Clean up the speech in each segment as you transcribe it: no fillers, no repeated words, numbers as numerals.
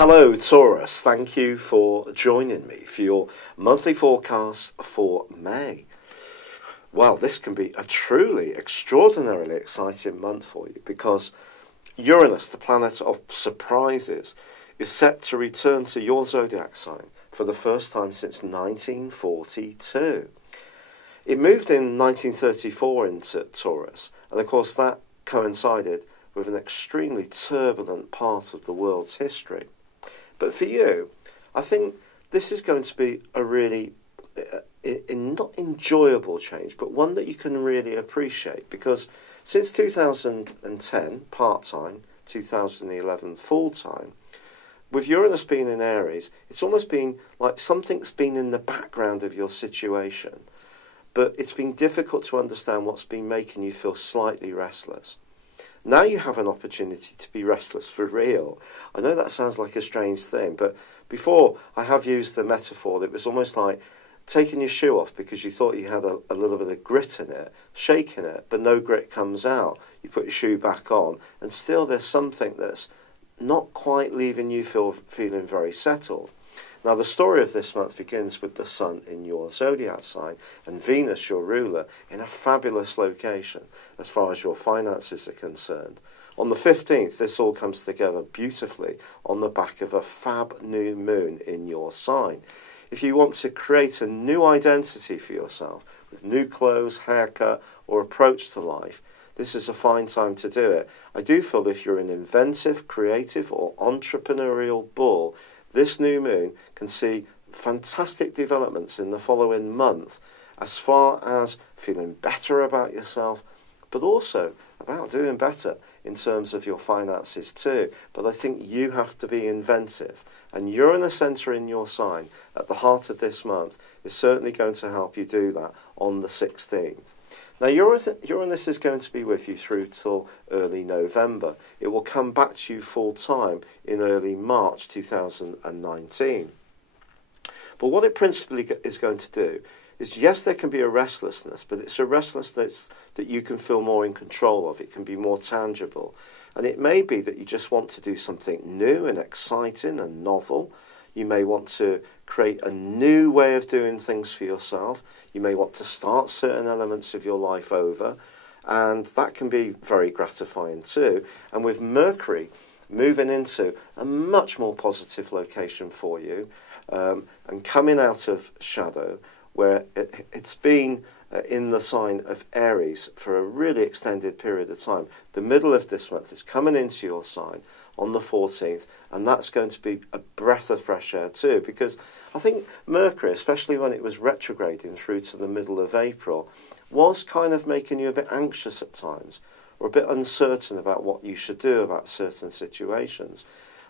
Hello Taurus, thank you for joining me for your monthly forecast for May. Well, this can be a truly extraordinarily exciting month for you because Uranus, the planet of surprises, is set to return to your zodiac sign for the first time since 1942. It moved in 1934 into Taurus, and of course that coincided with an extremely turbulent part of the world's history. But for you, I think this is going to be a really not enjoyable change, but one that you can really appreciate, because since 2010 part-time, 2011 full-time, with Uranus being in Aries, it's almost been like something's been in the background of your situation, but it's been difficult to understand what's been making you feel slightly restless. Now you have an opportunity to be restless for real. I know that sounds like a strange thing, but before I have used the metaphor that it was almost like taking your shoe off because you thought you had a little bit of grit in it, shaking it, but no grit comes out. You put your shoe back on, and still there's something that's not quite leaving you feeling very settled. Now, the story of this month begins with the Sun in your zodiac sign and Venus, your ruler, in a fabulous location as far as your finances are concerned. On the 15th, this all comes together beautifully on the back of a fab new moon in your sign. If you want to create a new identity for yourself with new clothes, haircut, or approach to life, this is a fine time to do it. I do feel if you're an inventive, creative, or entrepreneurial bull, this new moon can see fantastic developments in the following month as far as feeling better about yourself, but also about doing better in terms of your finances too. But I think you have to be inventive, and Uranus entering your sign at the heart of this month is certainly going to help you do that on the 16th. Now, Uranus is going to be with you through till early November. It will come back to you full time in early March 2019. But what it principally is going to do is, yes, there can be a restlessness, but it's a restlessness that you can feel more in control of. It can be more tangible. And it may be that you just want to do something new and exciting and novel. You may want to create a new way of doing things for yourself. You may want to start certain elements of your life over, and that can be very gratifying too. And with Mercury moving into a much more positive location for you, and coming out of shadow, where it's been in the sign of Aries for a really extended period of time. The middle of this month is coming into your sign on the 14th, and that's going to be a breath of fresh air too, because I think Mercury, especially when it was retrograding through to the middle of April, was kind of making you a bit anxious at times, or a bit uncertain about what you should do about certain situations.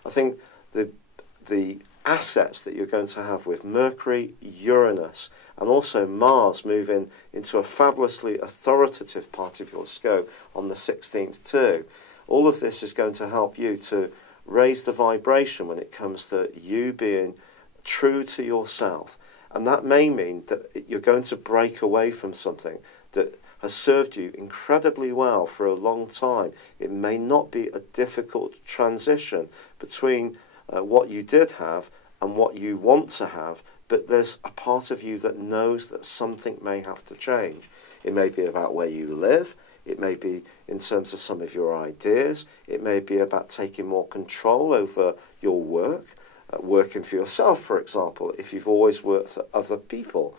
I think the assets that you're going to have with Mercury, Uranus, and also Mars moving into a fabulously authoritative part of your scope on the 16th too. All of this is going to help you to raise the vibration when it comes to you being true to yourself. And that may mean that you're going to break away from something that has served you incredibly well for a long time. It may not be a difficult transition between what you did have and what you want to have, but there's a part of you that knows that something may have to change. It may be about where you live, it may be in terms of some of your ideas, it may be about taking more control over your work, working for yourself, for example, if you've always worked for other people.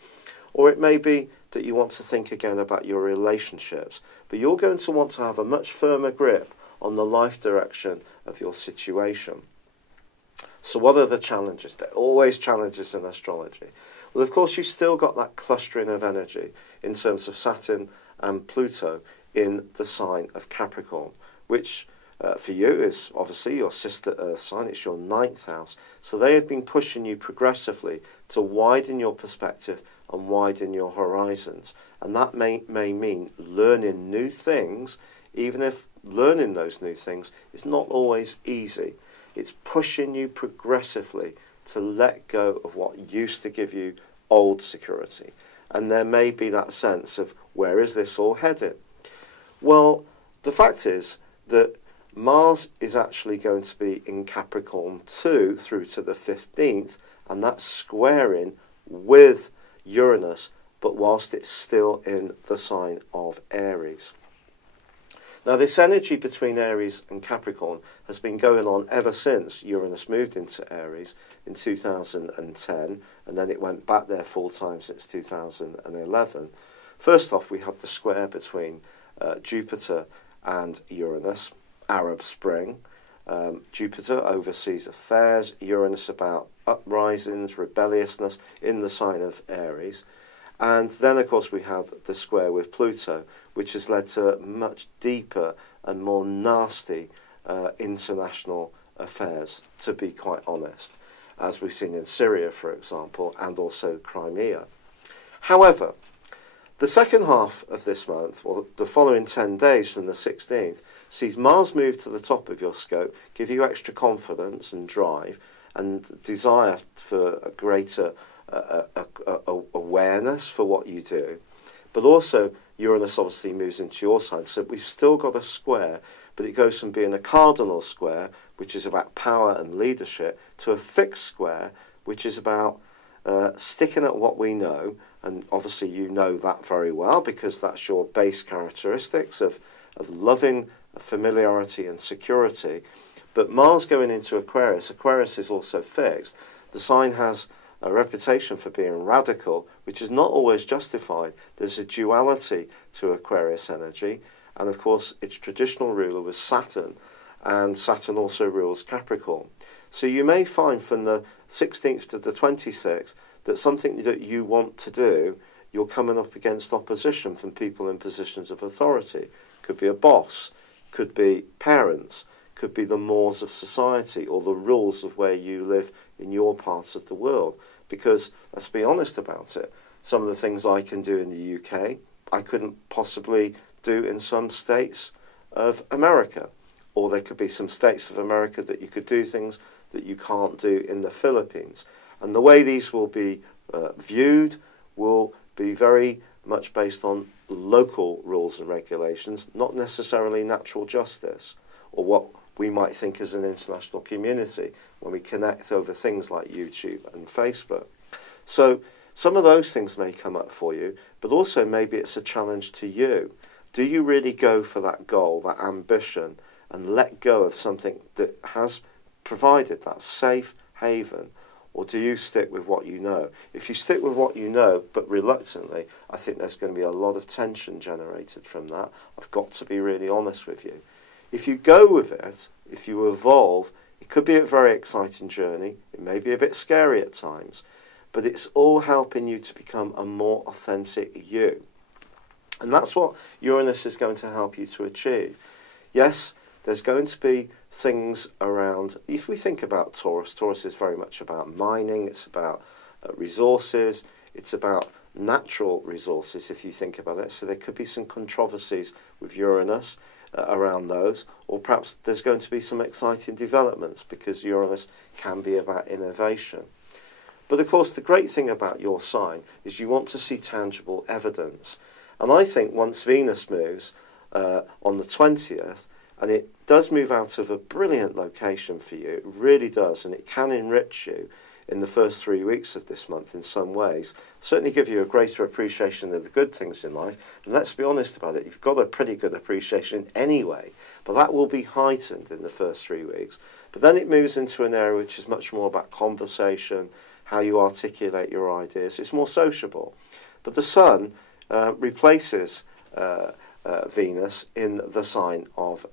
Or it may be that you want to think again about your relationships, but you're going to want to have a much firmer grip on the life direction of your situation. So what are the challenges? There are always challenges in astrology. Well, of course, you've still got that clustering of energy in terms of Saturn and Pluto in the sign of Capricorn, which for you is obviously your sister Earth sign. It's your 9th house. So they have been pushing you progressively to widen your perspective and widen your horizons. And that may mean learning new things, even if learning those new things is not always easy. It's pushing you progressively to let go of what used to give you old security. And there may be that sense of, where is this all headed? Well, the fact is that Mars is actually going to be in Capricorn 2 through to the 15th, and that's squaring with Uranus, but whilst it's still in the sign of Aries. Now, this energy between Aries and Capricorn has been going on ever since Uranus moved into Aries in 2010, and then it went back there full time since 2011. First off, we had the square between Jupiter and Uranus, Arab Spring. Jupiter oversees affairs, Uranus about uprisings, rebelliousness in the sign of Aries. And then, of course, we have the square with Pluto, which has led to much deeper and more nasty international affairs, to be quite honest, as we've seen in Syria, for example, and also Crimea. However, the second half of this month, or the following 10 days from the 16th, sees Mars move to the top of your scope, give you extra confidence and drive and desire for a greater awareness for what you do. But also, Uranus obviously moves into your sign, so we've still got a square, but it goes from being a cardinal square, which is about power and leadership, to a fixed square, which is about sticking at what we know. And obviously you know that very well, because that's your base characteristics of loving familiarity and security. But Mars going into Aquarius, Aquarius is also fixed. The sign has a reputation for being radical, which is not always justified. There's a duality to Aquarius energy, and of course its traditional ruler was Saturn, and Saturn also rules Capricorn. So you may find from the 16th to the 26th that something that you want to do, you're coming up against opposition from people in positions of authority. Could be a boss, could be parents, could be the mores of society or the rules of where you live in your parts of the world. Because, let's be honest about it, some of the things I can do in the UK, I couldn't possibly do in some states of America. Or there could be some states of America that you could do things that you can't do in the Philippines. And the way these will be viewed will be very much based on local rules and regulations, not necessarily natural justice, or what we might think as an international community when we connect over things like YouTube and Facebook. So some of those things may come up for you, but also maybe it's a challenge to you. Do you really go for that goal, that ambition, and let go of something that has provided that safe haven? Or do you stick with what you know? If you stick with what you know, but reluctantly, I think there's going to be a lot of tension generated from that. I've got to be really honest with you. If you go with it, if you evolve, it could be a very exciting journey. It may be a bit scary at times, but it's all helping you to become a more authentic you. And that's what Uranus is going to help you to achieve. Yes, there's going to be things around, if we think about Taurus, Taurus is very much about mining, it's about resources, it's about natural resources if you think about it. So there could be some controversies with Uranus around those, or perhaps there's going to be some exciting developments because Uranus can be about innovation. But of course the great thing about your sign is you want to see tangible evidence. And I think once Venus moves on the 20th, and it does move out of a brilliant location for you, it really does, and it can enrich you in the first 3 weeks of this month in some ways, certainly give you a greater appreciation of the good things in life. And let's be honest about it, you've got a pretty good appreciation anyway, but that will be heightened in the first 3 weeks. But then it moves into an area which is much more about conversation, how you articulate your ideas. It's more sociable. But the Sun replaces Venus in the sign of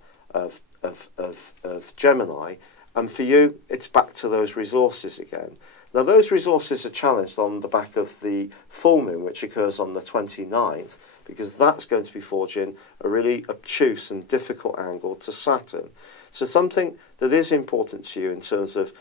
Gemini, and for you it's back to those resources again. Now those resources are challenged on the back of the full moon, which occurs on the 29th, because that's going to be forging a really obtuse and difficult angle to Saturn. So something that is important to you in terms of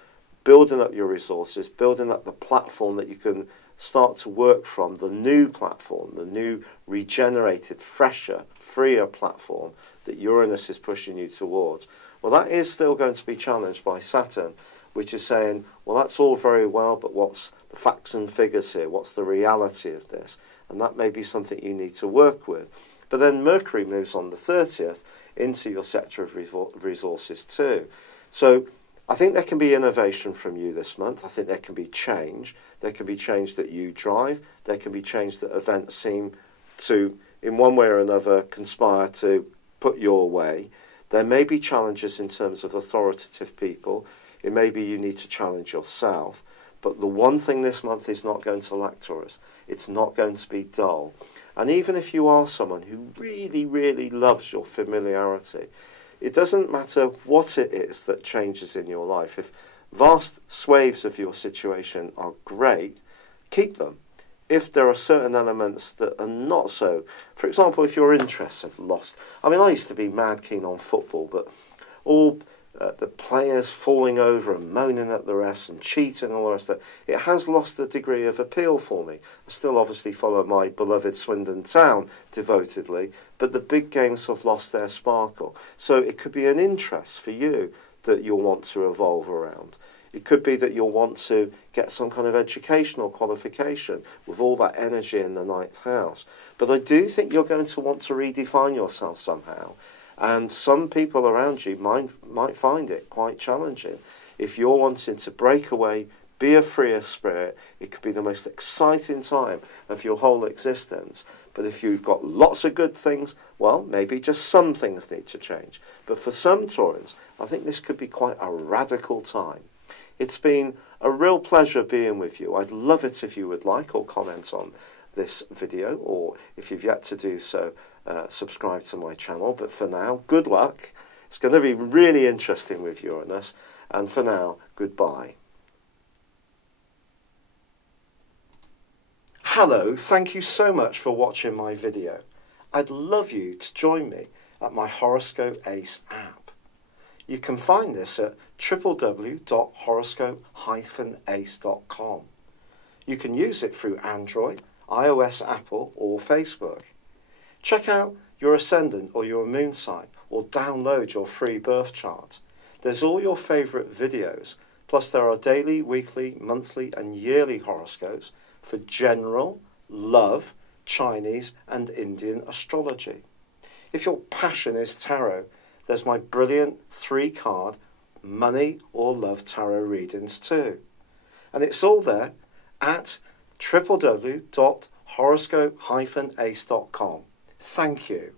building up your resources, building up the platform that you can start to work from, the new platform, the new regenerated, fresher, freer platform that Uranus is pushing you towards. Well, that is still going to be challenged by Saturn, which is saying, well, that's all very well, but what's the facts and figures here? What's the reality of this? And that may be something you need to work with. But then Mercury moves on the 30th into your sector of resources too. So I think there can be innovation from you this month. I think there can be change. There can be change that you drive. There can be change that events seem to, in one way or another, conspire to put your way. There may be challenges in terms of authoritative people. It may be you need to challenge yourself. But the one thing this month is not going to lack, Taurus. It's not going to be dull. And even if you are someone who really, really loves your familiarity, it doesn't matter what it is that changes in your life. If vast swathes of your situation are great, keep them. If there are certain elements that are not so, for example, if your interests have lost. I mean, I used to be mad keen on football, but all the players falling over and moaning at the refs and cheating and all the rest of it, it has lost a degree of appeal for me. I still obviously follow my beloved Swindon Town devotedly, but the big games have lost their sparkle. So it could be an interest for you that you'll want to evolve around. It could be that you'll want to get some kind of educational qualification with all that energy in the ninth house. But I do think you're going to want to redefine yourself somehow. And some people around you might find it quite challenging. If you're wanting to break away, be a freer spirit, it could be the most exciting time of your whole existence. But if you've got lots of good things, well, maybe just some things need to change. But for some Taurans, I think this could be quite a radical time. It's been a real pleasure being with you. I'd love it if you would like or comment on this video, or if you've yet to do so, subscribe to my channel. But for now, good luck. It's going to be really interesting with Uranus. And for now, goodbye. Hello, thank you so much for watching my video. I'd love you to join me at my Horoscope Ace app. You can find this at www.horoscope-ace.com. You can use it through Android, iOS, Apple or Facebook. Check out your ascendant or your moon sign or download your free birth chart. There's all your favourite videos, plus there are daily, weekly, monthly and yearly horoscopes for general, love, Chinese and Indian astrology. If your passion is tarot, there's my brilliant 3-card money or love tarot readings too. And it's all there at www.horoscope-ace.com. Thank you.